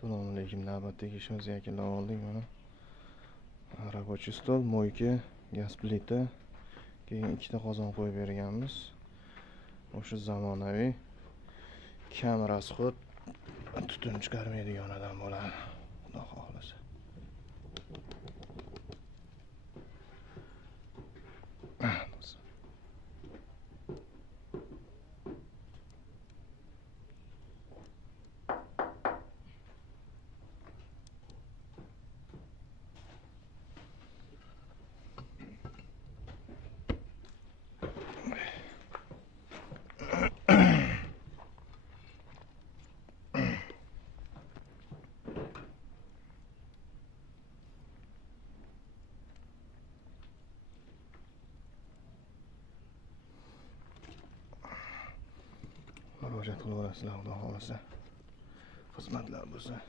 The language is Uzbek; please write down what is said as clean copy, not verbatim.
Assalomu alaykum. Navbatdagi ishimizni yakunlab oldik mana. Рабочий stol, moyka, gaz plita, keyin ikkita qozon qo'yib berganmiz. O'sha zamonaviy kam rasxod tutun chiqarmaydiganidan bo'ladi. Xudo xohlasa. Murojaat qilaverasizlar, xudo xohlasa. Xizmatlar bo'lsa.